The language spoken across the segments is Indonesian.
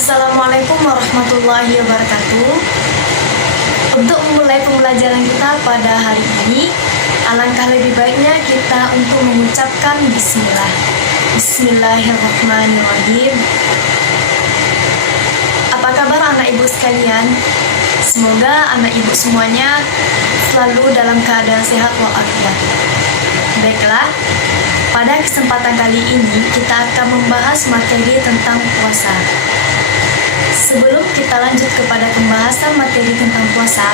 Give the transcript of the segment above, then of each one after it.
Assalamualaikum warahmatullahi wabarakatuh. Untuk memulai pembelajaran kita pada hari ini, alangkah lebih baiknya kita untuk mengucapkan bismillah. Bismillahirrahmanirrahim. Apa kabar anak ibu sekalian? Semoga anak ibu semuanya selalu dalam keadaan sehat walafiat. Baiklah, pada kesempatan kali ini kita akan membahas materi tentang puasa. Sebelum kita lanjut kepada pembahasan materi tentang puasa,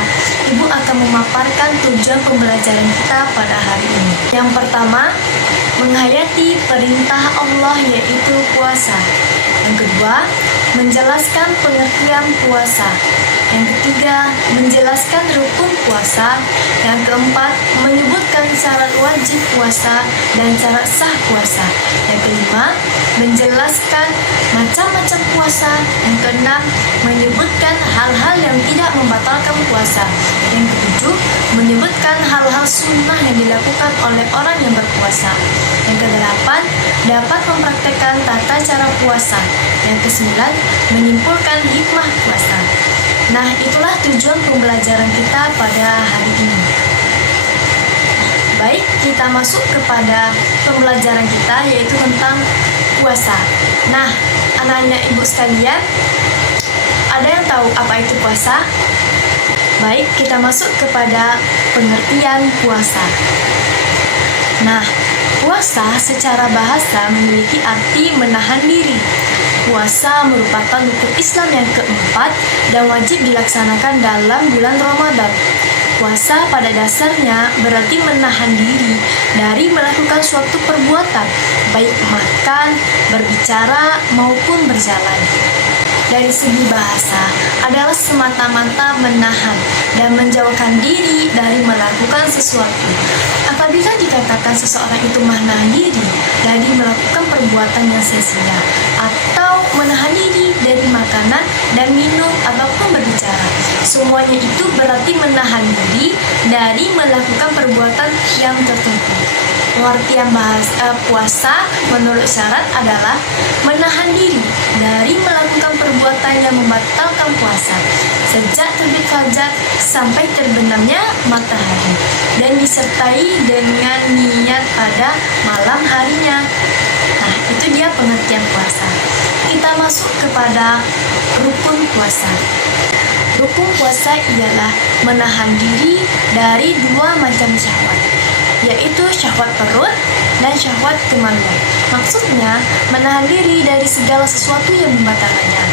Ibu akan memaparkan tujuan pembelajaran kita pada hari ini. Yang pertama, menghayati perintah Allah yaitu puasa. Yang kedua, menjelaskan pengertian puasa. Yang ketiga, menjelaskan rukun puasa. Yang keempat, menyebutkan syarat wajib puasa dan syarat sah puasa. Yang kelima, menjelaskan macam-macam puasa. Yang keenam, menyebutkan hal-hal yang tidak membatalkan puasa. Yang ketujuh, menyebutkan hal-hal sunnah yang dilakukan oleh orang yang berpuasa. Yang kedelapan, dapat mempraktekkan tata cara puasa. Yang kesembilan, menyimpulkan hikmah puasa. Nah, itulah tujuan pembelajaran kita pada hari ini. Baik, kita masuk kepada pembelajaran kita yaitu tentang puasa. Nah, anak-anak ibu sekalian, ada yang tahu apa itu puasa? Baik, kita masuk kepada pengertian puasa. Nah, puasa secara bahasa memiliki arti menahan diri. Puasa merupakan rukun Islam yang keempat dan wajib dilaksanakan dalam bulan Ramadan. Puasa pada dasarnya berarti menahan diri dari melakukan suatu perbuatan, baik makan, berbicara, maupun berjalan. Dari segi bahasa adalah semata-mata menahan dan menjauhkan diri dari melakukan sesuatu. Apabila dikatakan seseorang itu menahan diri dari melakukan perbuatan yang sia-sia atau menahan diri dari makanan dan minum ataupun berbicara, semuanya itu berarti menahan diri dari melakukan perbuatan yang tertentu. Pengertian puasa menurut syarat adalah menahan diri dari melakukan perbuatan yang membatalkan puasa sejak terbit fajar sampai terbenamnya matahari dan disertai dengan niat pada malam harinya. Nah, itu dia pengertian puasa. Kita masuk kepada rukun puasa. Rukun puasa ialah menahan diri dari dua macam syahwat, yaitu syahwat perut dan syahwat kemaluan. Maksudnya, menahan diri dari segala sesuatu yang membatalkannya.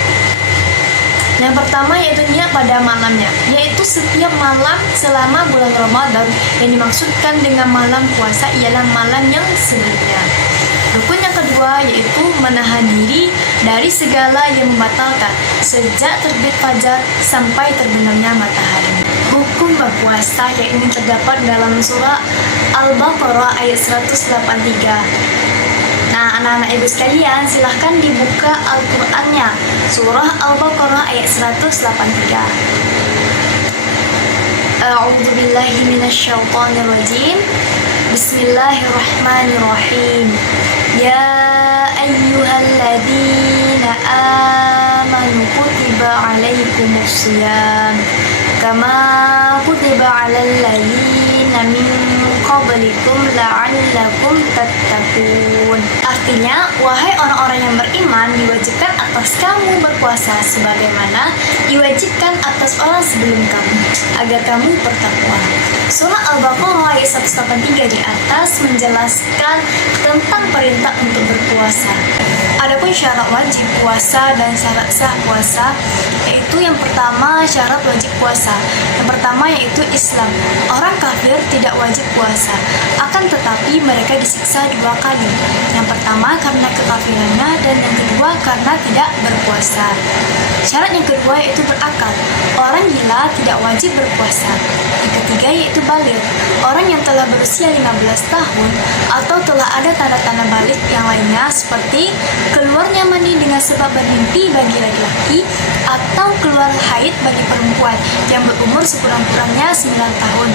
Yang pertama yaitu niat pada malamnya, yaitu setiap malam selama bulan Ramadan. Yang dimaksudkan dengan malam puasa ialah malam yang sebelumnya. Rukun yang kedua yaitu menahan diri dari segala yang membatalkan sejak terbit fajar sampai terbenamnya matahari. Hukum berpuasa yaitu terdapat dalam surah Al-Baqarah ayat 183. Nah, anak-anak ibu sekalian, silahkan dibuka Al-Qur'annya, surah Al-Baqarah ayat 183. A'udzubillahi minasyaitonirrajim. Bismillahirrahmanirrahim. Ya ayyuhalladzina amanu kutiba alaikumusshiyam kama kutiba alal ladzina min qablikum la'allakum tattaqun. Artinya, wahai orang-orang yang beriman, diwajibkan atas kamu berpuasa sebagaimana diwajibkan atas orang sebelum kamu, agar kamu bertakwa. Surah Al-Baqarah ayat 183 di atas menjelaskan tentang perintah untuk berpuasa. Adapun syarat wajib puasa dan syarat sah puasa, yaitu yang pertama syarat wajib puasa. Yang pertama yaitu Islam. Orang kafir tidak wajib puasa, akan tetapi mereka disiksa dua kali. Yang pertama karena kekafirannya dan yang kedua karena tidak berpuasa. Syarat yang kedua yaitu berakal. Orang gila tidak wajib berpuasa. Yang ketiga yaitu baligh. Orang yang telah berusia 15 tahun atau telah ada tanda-tanda balik yang lainnya seperti keluarnya mani dengan sebab bermimpi bagi laki-laki, atau keluar haid bagi perempuan yang berumur sekurang-kurangnya 9 tahun.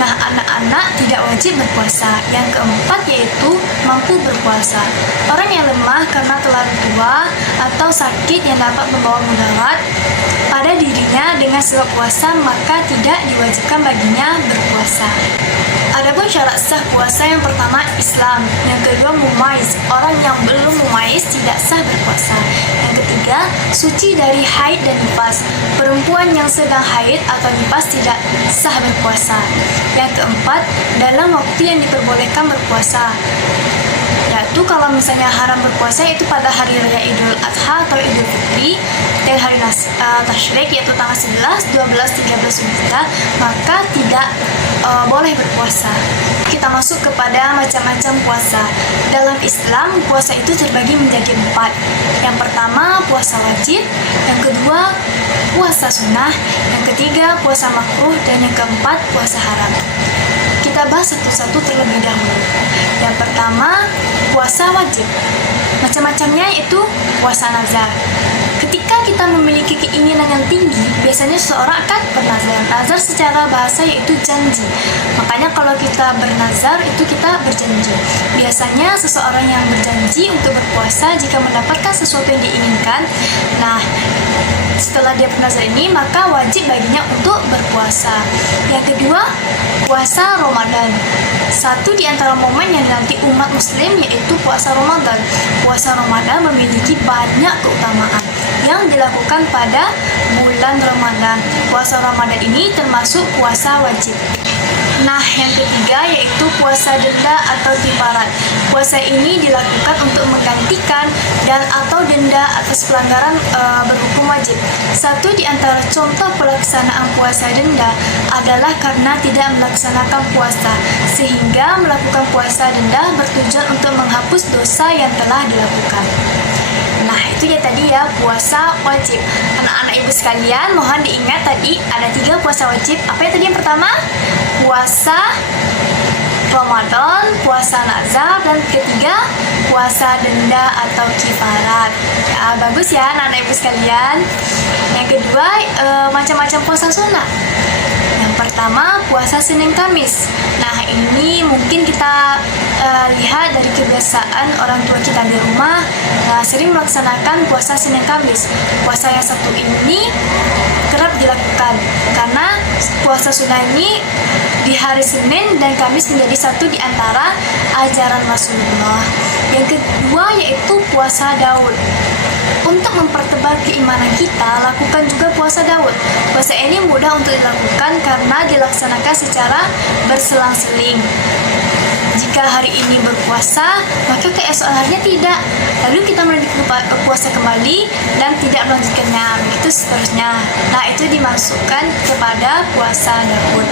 Nah, anak-anak tidak wajib berpuasa. Yang keempat yaitu mampu berpuasa. Orang yang lemah karena terlalu tua atau sakit yang dapat membawa mudarat pada dirinya dengan sebab puasa, maka tidak diwajibkan baginya berpuasa. Adapun syarat sah puasa, yang pertama Islam, yang kedua mumaiz, orang yang belum mumaiz tidak sah berpuasa. Yang ketiga, suci dari haid dan nifas, perempuan yang sedang haid atau nifas tidak sah berpuasa. Yang keempat, dalam waktu yang diperbolehkan berpuasa, yaitu kalau misalnya haram berpuasa itu pada hari raya Idul Adha atau Idul Fitri dan hari Tasyrik, yaitu tanggal 11, 12, 13 Zulhijjah, maka tidak boleh berpuasa. Kita masuk kepada macam-macam puasa. Dalam Islam, puasa itu terbagi menjadi 4. Yang pertama, puasa wajib. Yang kedua, puasa sunnah. Yang ketiga, puasa makruh. Dan yang keempat, puasa haram. Kita bahas satu-satu terlebih dahulu. Yang pertama, puasa wajib. Macam-macamnya itu puasa nazar. Ketika kita memiliki keinginan yang tinggi, biasanya seseorang akan bernazar. Nazar secara bahasa yaitu janji. Makanya kalau kita bernazar itu kita berjanji. Biasanya seseorang yang berjanji untuk berpuasa jika mendapatkan sesuatu yang diinginkan, nah setelah dia bernazar ini maka wajib baginya untuk berpuasa. Yang kedua, puasa Ramadan. Satu di antara momen yang dinanti umat muslim yaitu puasa Ramadan. Puasa Ramadan memiliki banyak keutamaan yang dilakukan pada bulan Ramadan. Puasa Ramadan ini termasuk puasa wajib. Nah, yang ketiga yaitu puasa denda atau kifarat. Puasa ini dilakukan untuk menggantikan dan atau denda atas pelanggaran berhukum wajib. Satu di antara contoh pelaksanaan puasa denda adalah karena tidak melaksanakan puasa, sehingga melakukan puasa denda bertujuan untuk menghapus dosa yang telah dilakukan. Nah, itu ya tadi ya puasa wajib. Anak-anak ibu sekalian, mohon diingat tadi ada 3 puasa wajib. Apa yang tadi yang pertama? Puasa Ramadan, puasa nazar, dan ketiga puasa denda atau kifarat. Ya, bagus ya anak-anak ibu sekalian. Yang kedua, macam-macam puasa sunnah. Yang pertama, puasa Senin Kamis. Nah, ini mungkin kita lihat dari kebiasaan orang tua kita di rumah, sering melaksanakan puasa Senin Kamis. Puasa yang satu ini kerap dilakukan karena puasa sunnah ini di hari Senin dan Kamis menjadi satu di antara ajaran Rasulullah. Yang kedua yaitu puasa Daud. Untuk mempertebal keimanan kita, lakukan juga puasa Daud. Puasa ini mudah untuk dilakukan karena dilaksanakan secara berselang-seling. Jika hari ini berpuasa, maka keesokan harinya tidak. Lalu kita melanjutkan puasa kembali dan tidak melanjutkannya. Begitu seterusnya. Nah, itu dimasukkan kepada puasa Daud.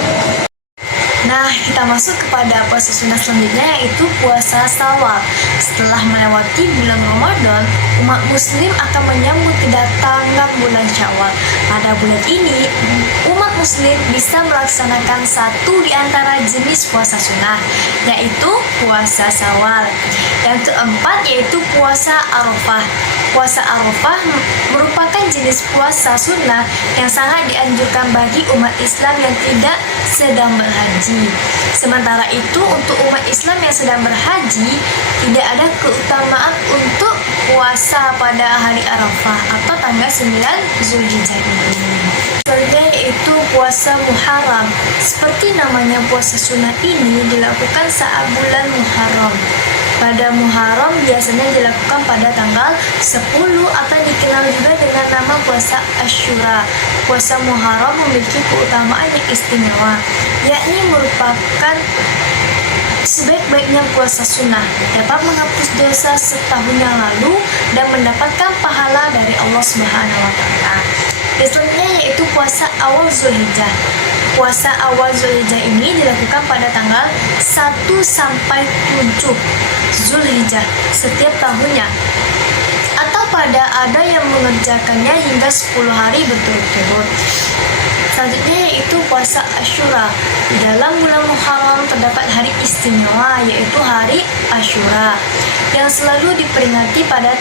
Nah, kita masuk kepada puasa sunnah selanjutnya yaitu puasa Syawal. Setelah melewati bulan Ramadan, umat muslim akan menyambut kedatangan bulan Syawal. Pada bulan ini, umat muslim bisa melaksanakan satu di antara jenis puasa sunnah, yaitu puasa Syawal. Yang keempat yaitu puasa Arafah. Puasa Arafah merupakan jenis puasa sunnah yang sangat dianjurkan bagi umat Islam yang tidak sedang berhaji. Sementara itu, untuk umat Islam yang sedang berhaji, tidak ada keutamaan untuk puasa pada hari Arafah atau tanggal 9 Zulhijjah ini. Selanjutnya yaitu puasa Muharram. Seperti namanya, puasa sunnah ini dilakukan saat bulan Muharram. Pada Muharram biasanya dilakukan pada tanggal 10 atau dikenal juga dengan nama puasa Asyura. Puasa Muharram memiliki keutamaan yang istimewa, yakni merupakan sebaik-baiknya puasa sunnah, dapat menghapus dosa setahun yang lalu dan mendapatkan pahala dari Allah Subhanahu wa Ta'ala. Selanjutnya yaitu puasa awal Zulhijjah. Puasa awal Zulhijjah ini dilakukan pada tanggal 1 sampai 7 Zulhijjah setiap tahunnya, atau pada ada yang mengerjakannya hingga 10 hari berturut-turut. Selanjutnya yaitu puasa Asyura. Di dalam bulan Muharram terdapat hari istimewa yaitu hari Asyura. yang selalu diperingati pada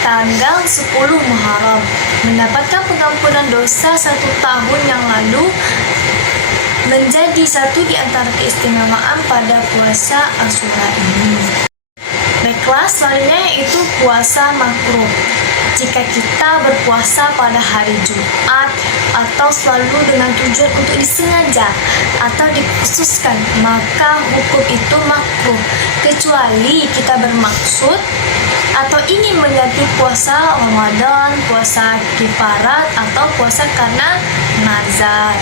tanggal 10 Muharram, mendapatkan pengampunan dosa 1 tahun yang lalu, menjadi satu di antara keistimewaan pada puasa Asyura ini. Baiklah, selanjutnya yaitu puasa makruh. Jika kita berpuasa pada hari Jumat atau selalu dengan tujuan untuk disengaja atau dikhususkan, maka hukum itu makruh, kecuali kita bermaksud atau ingin mengganti puasa Ramadan, puasa kifarat, atau puasa karena nazar.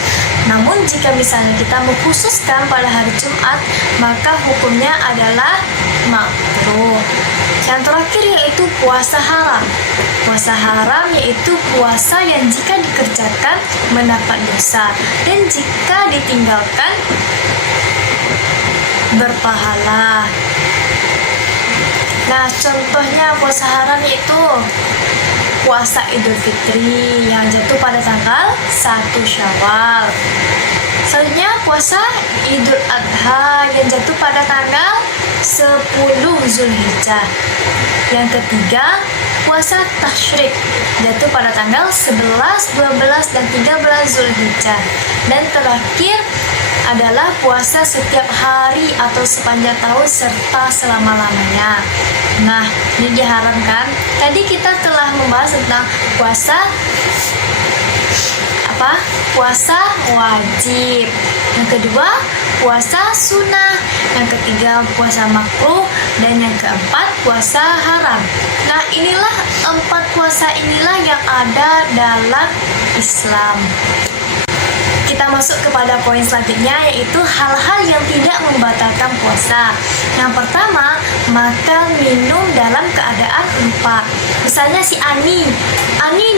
Namun jika misalnya kita mengkhususkan pada hari Jumat, maka hukumnya adalah makruh. Yang terakhir yaitu puasa haram. Puasa haram yaitu puasa yang jika dikerjakan mendapat dosa, dan jika ditinggalkan berpahala. Nah, contohnya puasa haram yaitu puasa Idul Fitri yang jatuh pada tanggal 1 Syawal. Selanjutnya puasa Idul Adha yang jatuh pada tanggal 10 Zulhijjah. Yang ketiga, puasa Tasyrik jatuh pada tanggal 11, 12, dan 13 Zulhijjah. Dan terakhir adalah puasa setiap hari atau sepanjang tahun serta selama-lamanya. Nah, ini diharamkan. Tadi kita telah membahas tentang puasa puasa wajib. Yang kedua, puasa sunnah. Yang ketiga, puasa makruh. Dan yang keempat, puasa haram. Nah, inilah 4 puasa inilah yang ada dalam Islam. Kita masuk kepada poin selanjutnya, yaitu hal-hal yang tidak membatalkan puasa. Yang pertama, makan minum dalam keadaan lupa. Misalnya si Ani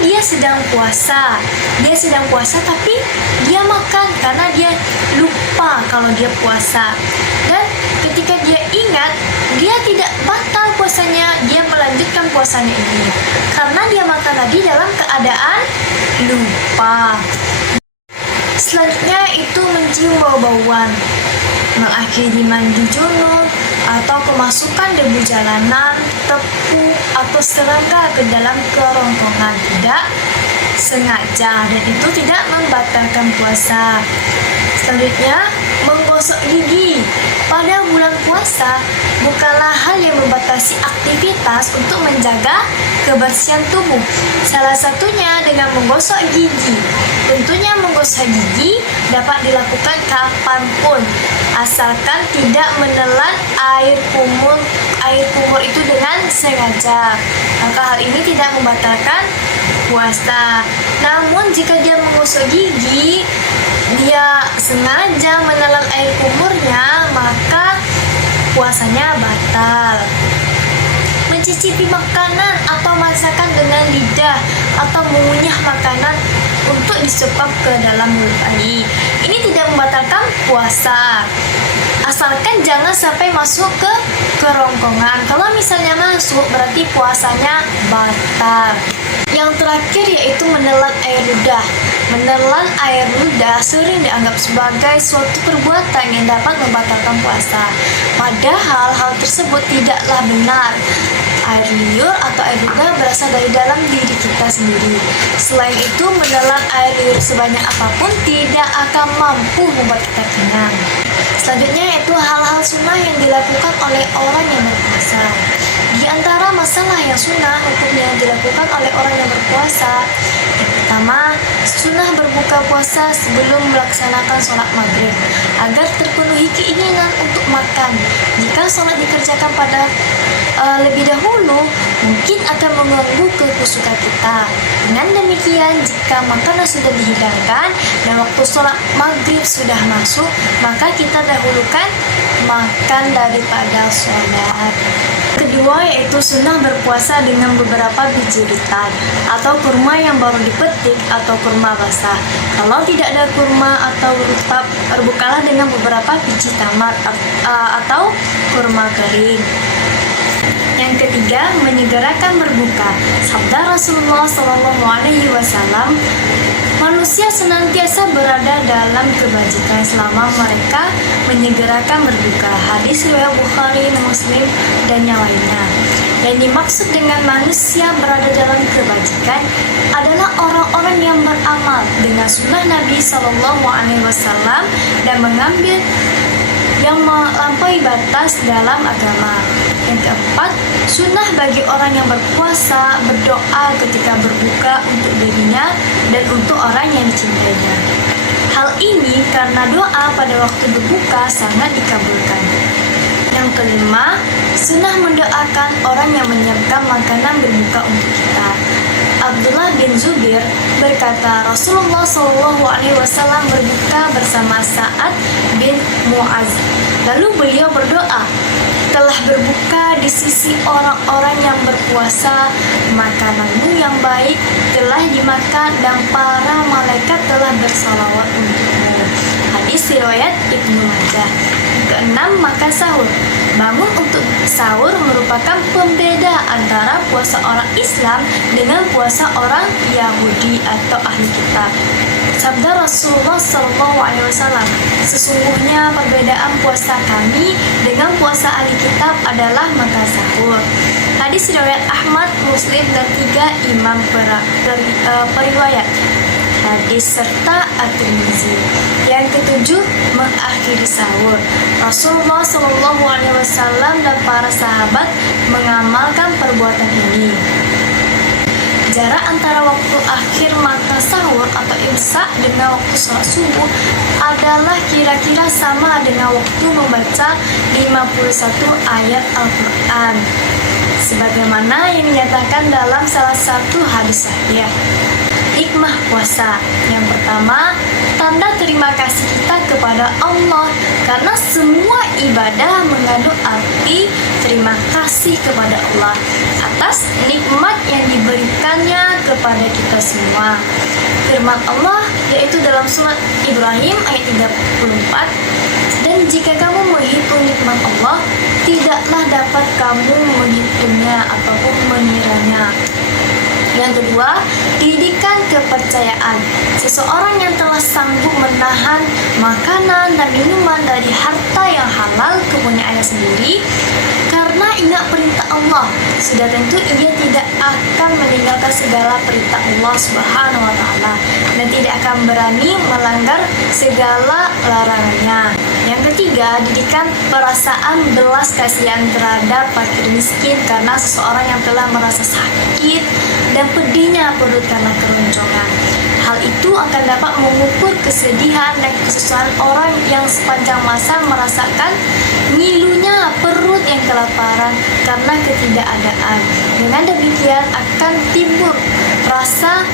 dia sedang puasa tapi dia makan karena dia lupa kalau dia puasa. Dan ketika dia ingat, dia tidak batal puasanya, dia melanjutkan puasanya ini karena dia makan tadi dalam keadaan lupa. Selanjutnya itu mencium bau-bauan, mengakhiri mandi junub, atau kemasukan debu jalanan, tepung, atau serangga ke dalam kerongkongan tidak sengaja, dan itu tidak membatalkan puasa. Selanjutnya, menggosok gigi. Pada bulan puasa, bukanlah hal yang membatasi aktivitas untuk menjaga kebersihan tubuh. Salah satunya dengan menggosok gigi. Tentunya menggosok gigi dapat dilakukan kapanpun, asalkan tidak menelan air kumur itu dengan sengaja. Maka hal ini tidak membatalkan puasa. Namun jika dia menggosok gigi, dia sengaja menelan air kumurnya, maka puasanya batal. Mencicipi makanan atau masakan dengan lidah atau mengunyah makanan untuk disupap ke dalam mulut tadi, ini tidak membatalkan puasa, asalkan jangan sampai masuk ke kerongkongan. Kalau misalnya masuk, berarti puasanya batal. Yang terakhir yaitu menelan air ludah. Menelan air ludah sering dianggap sebagai suatu perbuatan yang dapat membatalkan puasa. Padahal hal tersebut tidaklah benar. Air liur atau air ludah berasal dari dalam diri kita sendiri. Selain itu, menelan air liur sebanyak apapun tidak akan mampu membuat kita kenyang. Selanjutnya yaitu hal-hal sunnah yang dilakukan oleh orang yang berpuasa. Di antara masalah yang sunnah hukumnya yang dilakukan oleh orang yang berpuasa, yang pertama, sunnah berbuka puasa sebelum melaksanakan sholat maghrib agar terpenuhi keinginan untuk makan. Jika sholat dikerjakan pada lebih dahulu, mungkin akan mengganggu kekhusyukan kita. Dengan demikian, jika makanan sudah dihidangkan dan waktu sholat maghrib sudah masuk, maka kita dahulukan makan daripada sholat. Kedua yaitu sunnah berpuasa dengan beberapa biji rutab atau kurma yang baru dipetik atau kurma basah. Kalau tidak ada kurma atau rutab, berbukalah dengan beberapa biji tamar atau kurma kering. Yang ketiga, menyegerakan berbuka. Sabda Rasulullah SAW, manusia senantiasa berada dalam kebajikan selama mereka menyegerakan berbuka. Hadis riwayat Bukhari, Muslim, dan yang lainnya. Yang dimaksud dengan manusia berada dalam kebajikan adalah orang-orang yang beramal dengan sunnah Nabi SAW dan mengambil yang melampaui batas dalam agama. Yang keempat, sunnah bagi orang yang berpuasa berdoa ketika berbuka untuk dirinya dan untuk orang yang dicintainya. Hal ini karena doa pada waktu berbuka sangat dikabulkan. Yang kelima, sunnah mendoakan orang yang menyiapkan makanan berbuka untuk kita. Abdullah bin Zubair berkata, Rasulullah SAW berbuka bersama Sa'ad bin Mu'az. Lalu beliau berdoa, telah berbuka di sisi orang-orang yang berpuasa, makananmu yang baik telah dimakan dan para malaikat telah bersalawat untukmu. Hadis riwayat Ibnu Majah. Keenam, makan sahur. Bangun untuk sahur merupakan pembeda antara puasa orang Islam dengan puasa orang Yahudi atau ahli kitab. Sabda Rasulullah SAW, sesungguhnya perbedaan puasa kami dengan puasa ahli kitab adalah makan sahur. Hadis riwayat Ahmad, Muslim, dan 3 imam periwayat hadis serta At-Tirmizi. Yang ketujuh, mengakhiri sahur. Rasulullah SAW dan para sahabat mengamalkan perbuatan ini. Jarak antara waktu akhir makan sahur atau imsak dengan waktu sholat subuh adalah kira-kira sama dengan waktu membaca 51 ayat Al-Quran, sebagaimana yang dinyatakan dalam salah satu hadis sahih. Hikmah puasa. Yang pertama, tanda terima kasih kita kepada Allah karena semua ibadah mengandung arti terima kasih kepada Allah atas nikmat yang diberikannya kepada kita semua. Firman Allah yaitu dalam surat Ibrahim ayat 34, dan jika kamu menghitung nikmat Allah, tidaklah dapat kamu menghitungnya ataupun mengiranya. Yang kedua, didikan kepercayaan. Seseorang yang telah sanggup menahan makanan dan minuman dari harta yang halal kepunyaannya sendiri karena ingat perintah Allah, sudah tentu ia tidak akan meninggalkan segala perintah Allah Subhanahu wa Ta'ala dan tidak akan berani melanggar segala larangannya. Yang ketiga, didikan perasaan belas kasihan terhadap fakir miskin karena seseorang yang telah merasa sakit dan pedihnya perut karena keroncongan. Hal itu akan dapat mengukur kesedihan dan kesusahan orang yang sepanjang masa merasakan ngilunya perut yang kelaparan karena ketidakadaan. Dengan demikian akan timbul rasa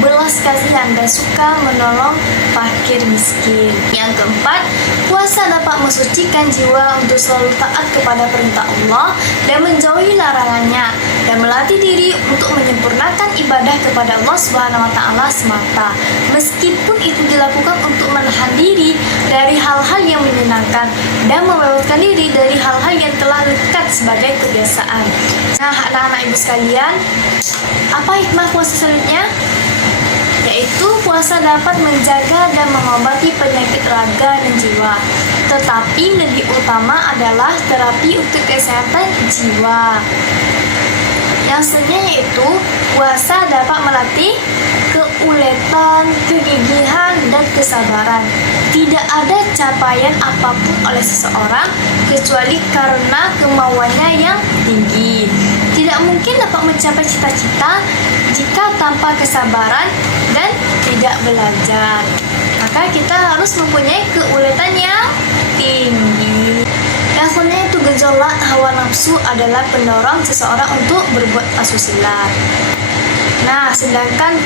belas kasihan dan suka menolong fakir miskin. Yang keempat, puasa dapat mensucikan jiwa untuk selalu taat kepada perintah Allah dan menjauhi larangannya, dan melatih diri untuk menyempurnakan ibadah kepada Allah Subhanahu wa Ta'ala semata, meskipun itu dilakukan untuk menahan diri dari hal-hal yang menyenangkan dan membebaskan diri dari hal-hal yang telah lekat sebagai kebiasaan. Nah, anak-anak ibu sekalian, apa hikmah puasa selanjutnya? Yaitu puasa dapat menjaga dan mengobati penyakit raga dan jiwa. Tetapi lebih utama adalah terapi untuk kesehatan jiwa. Yang selanjutnya yaitu puasa dapat melatih keuletan, kegigihan, dan kesabaran. Tidak ada capaian apapun oleh seseorang kecuali karena kemauannya yang tinggi. Tidak mungkin dapat mencapai cita-cita jika tanpa kesabaran dan tidak belajar. Maka kita harus mempunyai keuletan yang tinggi. Yang selanjutnya itu gejolak hawa nafsu adalah pendorong seseorang untuk berbuat asusila. Nah, sedangkan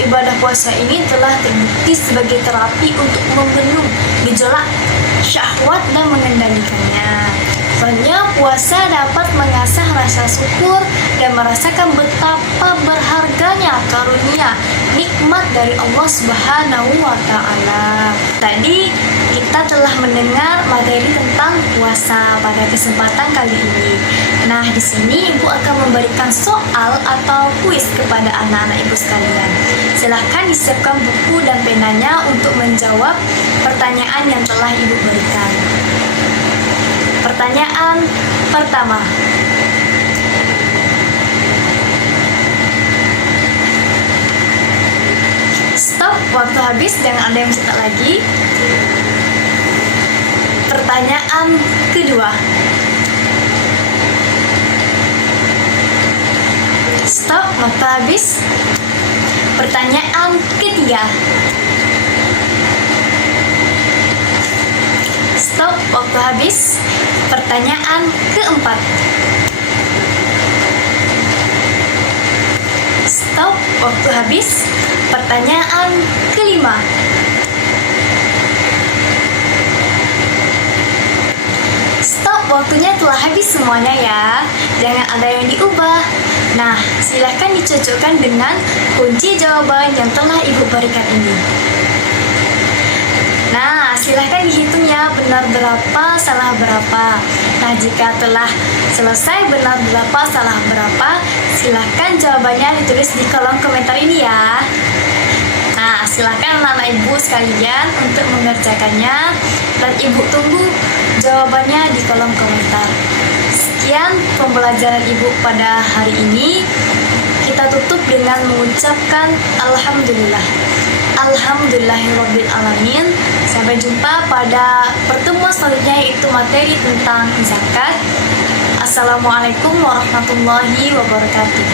ibadah puasa ini telah terbukti sebagai terapi untuk membendung gejolak syahwat dan mengendalikannya. Selanjutnya, puasa dapat mengasah rasa syukur dan merasakan betapa berharganya karunia nikmat dari Allah Subhanahu wa Ta'ala. Tadi kita kita telah mendengar materi tentang puasa pada kesempatan kali ini. Nah, di sini Ibu akan memberikan soal atau kuis kepada anak-anak Ibu sekalian. Silahkan disiapkan buku dan penanya untuk menjawab pertanyaan yang telah Ibu berikan. Pertanyaan pertama. Stop, waktu habis, jangan ada yang cetak lagi. Pertanyaan kedua. Stop, waktu habis. Pertanyaan ketiga. Stop, waktu habis. Pertanyaan keempat. Stop, waktu habis. Pertanyaan kelima. Stop, waktunya telah habis semuanya ya. Jangan ada yang diubah. Nah, silahkan dicocokkan dengan kunci jawaban yang telah Ibu berikan ini. Nah, silahkan dihitung ya, benar berapa, salah berapa. Nah, jika telah selesai benar berapa, salah berapa, silahkan jawabannya ditulis di kolom komentar ini ya. Nah, silahkan anak-anak Ibu sekalian untuk mengerjakannya, dan Ibu tunggu jawabannya di kolom komentar. Sekian pembelajaran Ibu pada hari ini. Kita tutup dengan mengucapkan Alhamdulillah. Alhamdulillahirrabbilalamin. Sampai jumpa pada pertemuan selanjutnya, yaitu materi tentang zakat. Assalamualaikum warahmatullahi wabarakatuh.